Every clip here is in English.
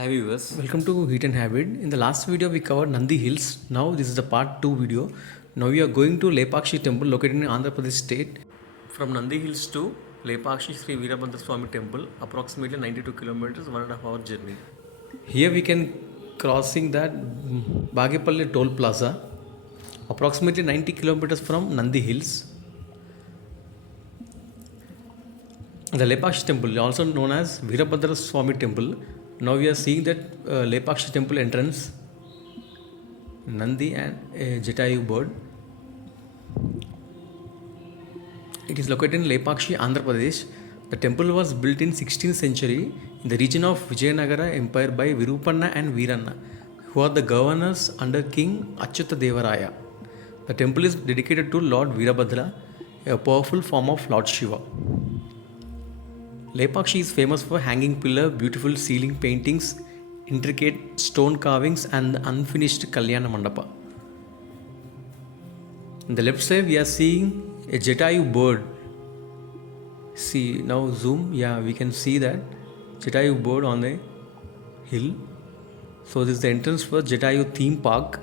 Hi viewers. Welcome to Heat and Habit. In the last video we covered Nandi Hills. Now this is the part 2 video. Now we are going to Lepakshi Temple located in Andhra Pradesh state. From Nandi Hills to Lepakshi Sri Veerabhadra Swamy Temple, approximately 92 kilometers, 1.5 hour journey. Here we can crossing that Bagepalli Toll Plaza, approximately 90 kilometers from Nandi Hills. The Lepakshi Temple, also known as Veerabhadra Swamy Temple. Now we are seeing that Lepakshi Temple entrance, Nandi and a Jatayu bird. It is located in Lepakshi, Andhra Pradesh. The temple was built in 16th century in the region of Vijayanagara Empire by Virupanna and Veeranna, who are the governors under King Achyuta Devaraya. The temple is dedicated to Lord Veerabhadra, a powerful form of Lord Shiva. Lepakshi is famous for hanging pillar, beautiful ceiling paintings, intricate stone carvings and the unfinished Kalyana Mandapa. On the left side we are seeing a Jatayu bird. See, now zoom, we can see that Jatayu bird on a hill. So this is the entrance for Jatayu theme park.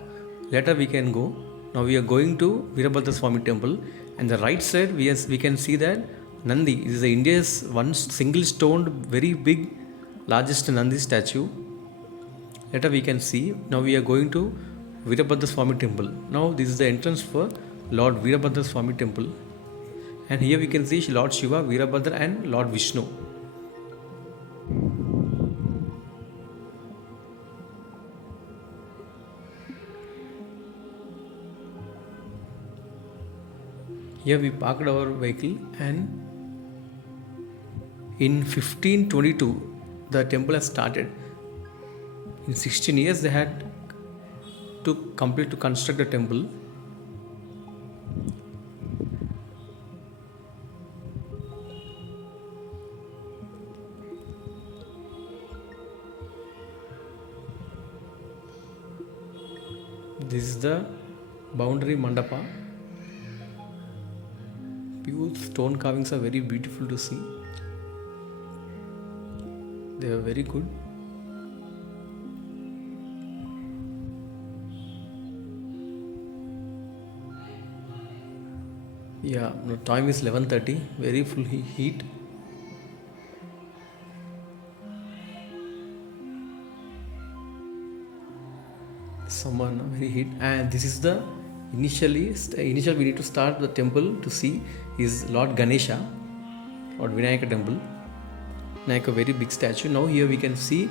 Later we can go. Now we are going to Veerabhadra Swamy Temple, and the right side we can see that Nandi. This is India's one single stoned, very big, largest Nandi statue. Later we can see. Now we are going to Veerabhadra Swamy Temple. Now this is the entrance for Lord Veerabhadra Swamy Temple. And here we can see Lord Shiva, Veerabhadra and Lord Vishnu. Here we parked our vehicle, and in 1522 the temple has started. In 16 years they had to complete to construct the temple. This is the boundary mandapa. Pure stone carvings are very beautiful to see. They are very good. Now time is 11:30. Very full heat. Summer, very heat. And this is the initial we need to start the temple to see is Lord Ganesha, Lord Vinayaka temple. Like a very big statue. Now here we can see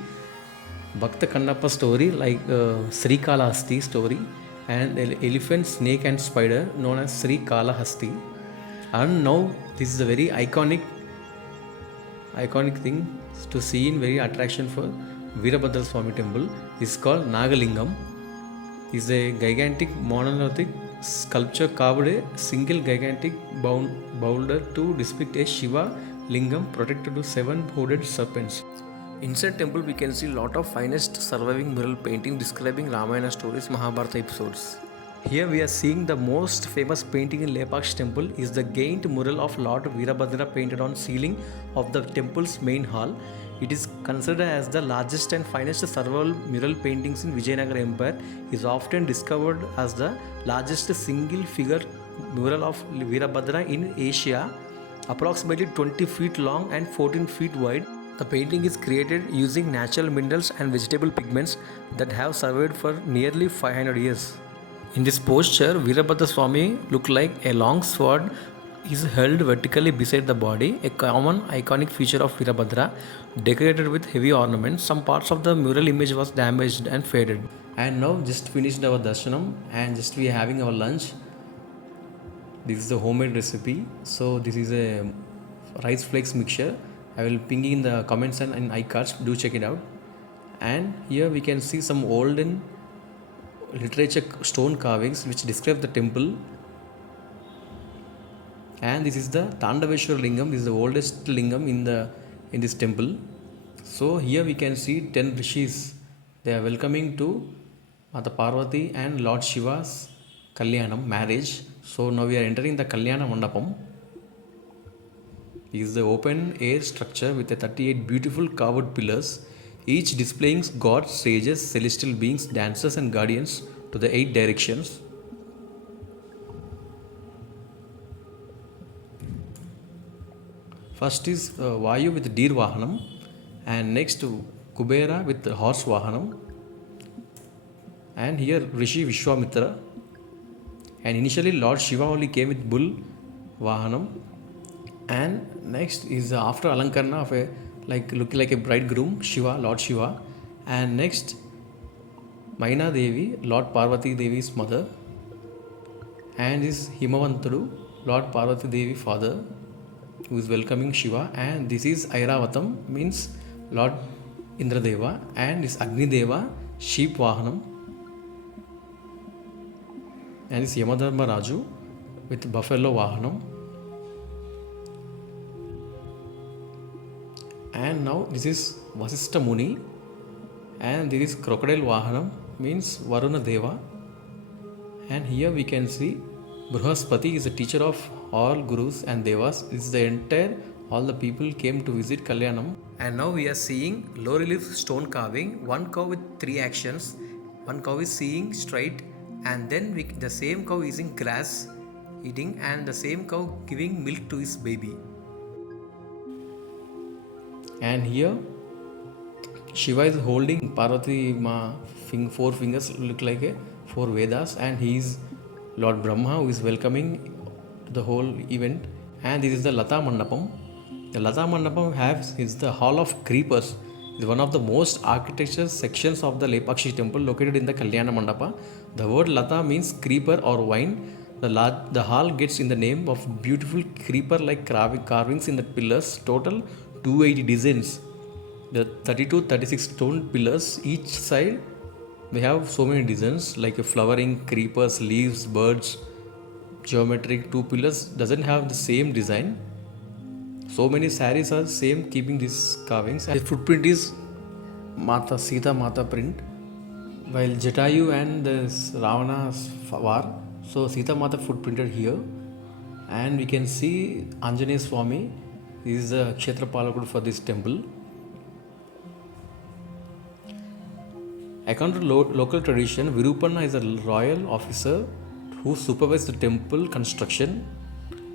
Bhakta Kannappa story, like Sri Kalahasti story, and elephant, snake and spider known as Sri Kalahasti. And now this is a very iconic thing to see in very attraction for Veerabhadra Swamy Temple. This is called Nagalingam. This is a gigantic monolithic sculpture carved a single gigantic boulder to depict a Shiva Lingam protected to 7 hooded serpents. Inside temple we can see lot of finest surviving mural painting describing Ramayana stories, Mahabharata episodes. Here we are seeing the most famous painting in Lepakshi temple is the giant mural of Lord Veerabhadra painted on ceiling of the temple's main hall. It is considered as the largest and finest survival mural paintings in Vijayanagara Empire. It is often discovered as the largest single figure mural of Veerabhadra in Asia, approximately 20 feet long and 14 feet wide. The painting is created using natural minerals and vegetable pigments that have survived for nearly 500 years. In this posture, Veerabhadra Swamy looked like a long sword is held vertically beside the body, a common iconic feature of Veerabhadra, decorated with heavy ornaments. Some parts of the mural image was damaged and faded. And now just finished our darshanam and just we are having our lunch. This is a homemade recipe. So this is a rice flakes mixture. I will ping in the comments and in iCards. Do check it out. And here we can see some olden literature stone carvings which describe the temple. And this is the Tandaveshwara Lingam. This is the oldest lingam in this temple. So here we can see 10 rishis. They are welcoming to Mata Parvati and Lord Shiva's Kalyanam marriage. So now we are entering the Kalyana Mandapam. It is the open air structure with a 38 beautiful carved pillars. each displaying gods, sages, celestial beings, dancers, and guardians to the 8 directions. First is Vayu with Deer Vahanam, and next Kubera with Horse Vahanam, and here Rishi Vishwamitra. And initially Lord Shiva only came with Bull Vahanam, and next is after Alankarna of a looking like a bridegroom, Shiva, Lord Shiva, and next Maina Devi, Lord Parvati Devi's mother, and is Himavantudu, Lord Parvati Devi father, who is welcoming Shiva, and this is Airavatam, means Lord Indradeva, and is Agni Deva, sheep Vahanam, and is Yamadharma Raju with buffalo Vahanam. And now this is Vasistha Muni, and this is crocodile Vahanam, means Varuna Deva. And here we can see Brihaspati is the teacher of all gurus and devas. This is the entire, all the people came to visit Kalyanam. And now we are seeing low relief stone carving, one cow with 3 actions. One cow is seeing straight, and then the same cow is in grass eating, and the same cow giving milk to his baby. And here Shiva is holding Parvati Ma 4 fingers, look like a 4 Vedas, and he is Lord Brahma who is welcoming the whole event. And this is the Lata Mandapam. The Lata Mandapam is the Hall of Creepers. It is one of the most architectural sections of the Lepakshi Temple located in the Kalyana Mandapa. The word Lata means creeper or vine. The hall gets in the name of beautiful creeper-like carvings in the pillars. Total 280 designs. The 32-36 stone pillars, each side they have so many designs like a flowering, creepers, leaves, birds, geometric. 2 pillars doesn't have the same design. So many saris are same, keeping these carvings. And the footprint is Sita Mata print, while Jatayu and this Ravana's war. So Sita Mata footprinted here, and we can see Anjaneya Swamy is the Kshetra Palakudu for this temple. According to local tradition, Virupanna is a royal officer who supervised the temple construction,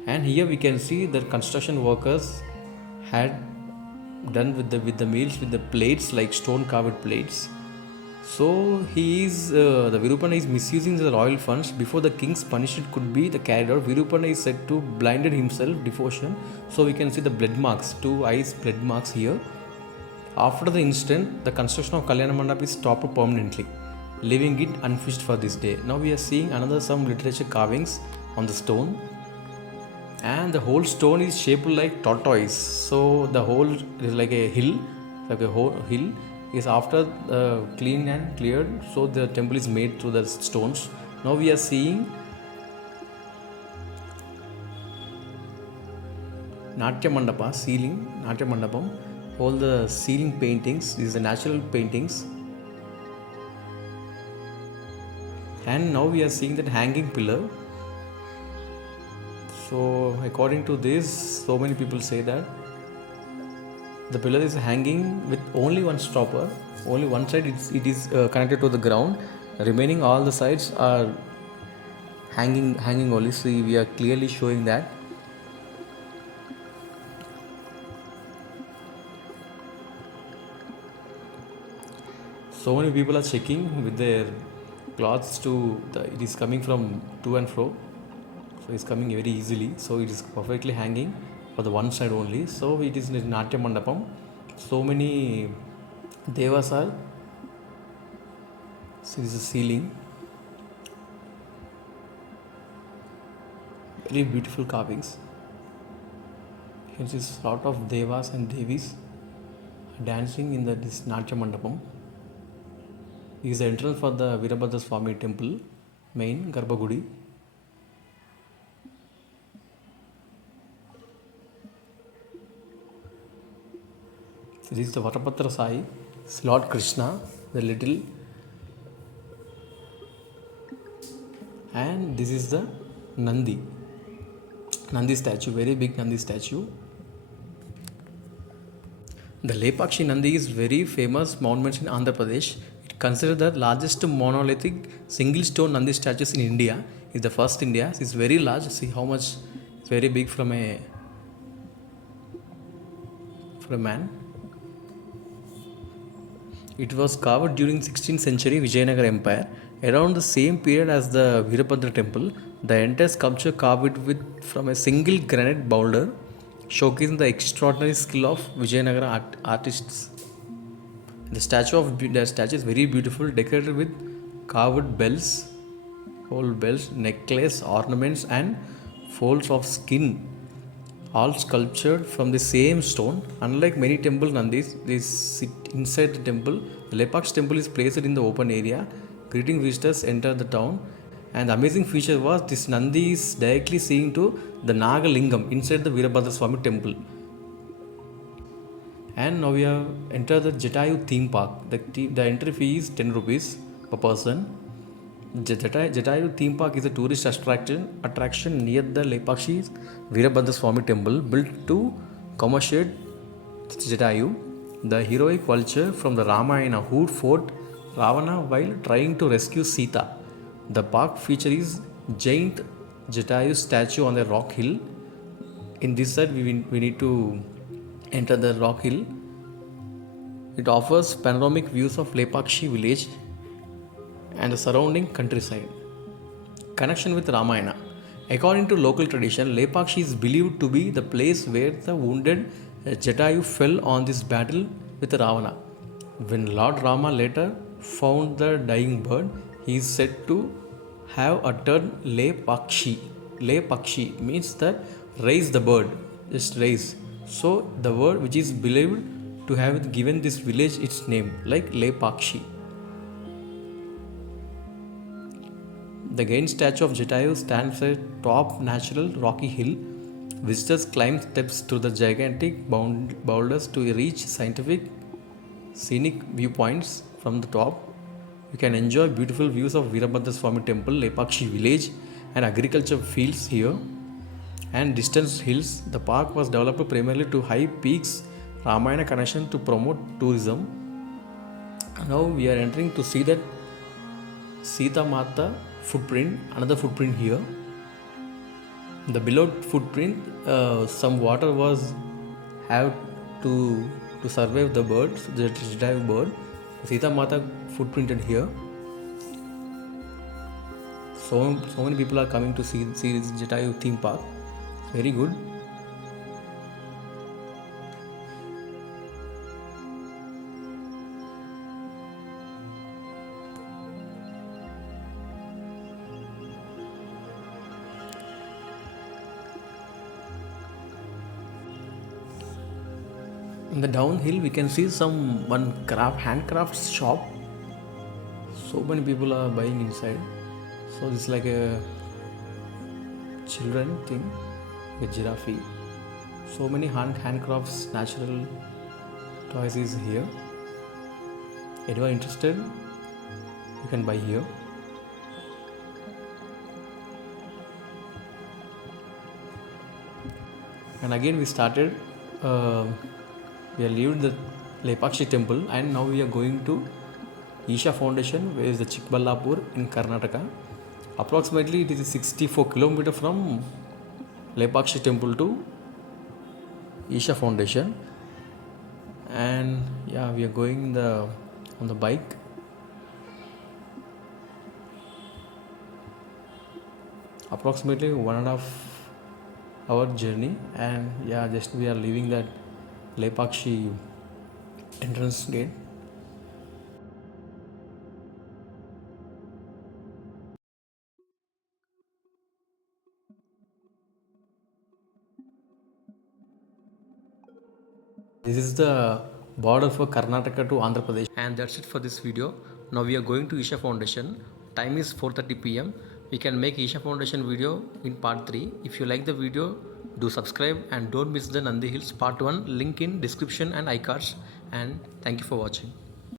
and here we can see that construction workers had done with the meals with the plates, like stone carved plates. So the Virupanna is misusing the royal funds. Before the king's punishment could be carried out, Virupanna is said to blinded himself, devotion. So we can see the blood marks, 2 eyes blood marks here. After the incident, the construction of Kalyana Mandapa is stopped permanently, leaving it unfinished for this day. Now we are seeing some literature carvings on the stone, and the whole stone is shaped like tortoise. So the whole is like a hill, like a whole hill is after clean and cleared. So the temple is made through the stones. Now we are seeing Natya Mandapa ceiling, Natya Mandapam. All the ceiling paintings, these are natural paintings. And now we are seeing that hanging pillar. So according to this, so many people say that the pillar is hanging with only one stopper. Only one side it is connected to the ground. Remaining all the sides are hanging only. See, we are clearly showing that. So many people are checking with their cloths it is coming from to and fro. So it's coming very easily. So it is perfectly hanging for the one side only. So it is in Natya Mandapam. So many devas are. So this is a ceiling. Very beautiful carvings. You can see a lot of devas and devis dancing in this Natya Mandapam. This is the entrance for the Veerabhadra Swamy temple, main Garbhagudi. This is the Vatapatra Sai, Lord Krishna, the little, and this is the Nandi statue, very big Nandi statue. The Lepakshi Nandi is very famous monument in Andhra Pradesh. It considered the largest monolithic single stone Nandi statues in India. It's the first in India. It's very large. See how much it's very big from a man. It was carved during 16th century Vijayanagara Empire. Around the same period as the Veerabhadra temple, the entire sculpture carved from a single granite boulder, showcasing the extraordinary skill of Vijayanagara artists. The statue is very beautiful, decorated with carved bells, whole bells, necklace, ornaments, and folds of skin, all sculptured from the same stone. Unlike many temple Nandis, they sit inside the temple. The Lepakshi Temple is placed in the open area, greeting visitors enter the town. And the amazing feature was this Nandi is directly seeing to the Nagalingam inside the Veerabhadra Swamy temple. And now we have entered the Jatayu theme park. The entry fee is 10 rupees per person. Jatayu theme park is a tourist attraction near the Lepakshi Veerabhadra Swamy temple, built to commemorate Jatayu, the heroic vulture from the Ramayana who fought Ravana while trying to rescue Sita. The park features giant Jatayu statue on the rock hill. In this side, we need to enter the rock hill. It offers panoramic views of Lepakshi village and the surrounding countryside. Connection with Ramayana. According to local tradition, Lepakshi is believed to be the place where the wounded Jatayu fell on this battle with Ravana. When Lord Rama later found the dying bird, he is said to have uttered Lepakshi. Lepakshi means that raise the bird, just raise. So the word which is believed to have given this village its name, like Lepakshi. The giant statue of Jatayu stands at top natural rocky hill. Visitors climb steps to the gigantic boulders to reach scenic viewpoints from the top. You can enjoy beautiful views of Veerabhadra Swamy temple, Lepakshi village, and agriculture fields here, and distant hills. The park was developed primarily to high peaks, Ramayana connection to promote tourism. Now we are entering to see that Sita Mata footprint, another footprint here. The below footprint, some water was have to survive the bird, the Jatayu bird. Sita Mata footprinted here. So many people are coming to see this Jatayu theme park. Very good. In the downhill, we can see one handcraft shop. So many people are buying inside. So this is like a children thing with giraffe. So many handcrafts, natural toys is here. Anyone interested? You can buy here. And again we started. We have left the Lepakshi temple and now we are going to Isha Foundation, where is the Chikballapur in Karnataka. Approximately it is 64 km from Lepakshi temple to Isha Foundation. And yeah, we are going on the bike. Approximately 1.5 hour journey, and yeah, just we are leaving that Lepakshi entrance gate. This is the border for Karnataka to Andhra Pradesh, and that's it for this video. Now we are going to Isha Foundation. Time is 4:30 p.m. We can make Isha Foundation video in part 3. If you like the video, do subscribe and don't miss the Nandi Hills part 1. Link in description and iCards. And thank you for watching.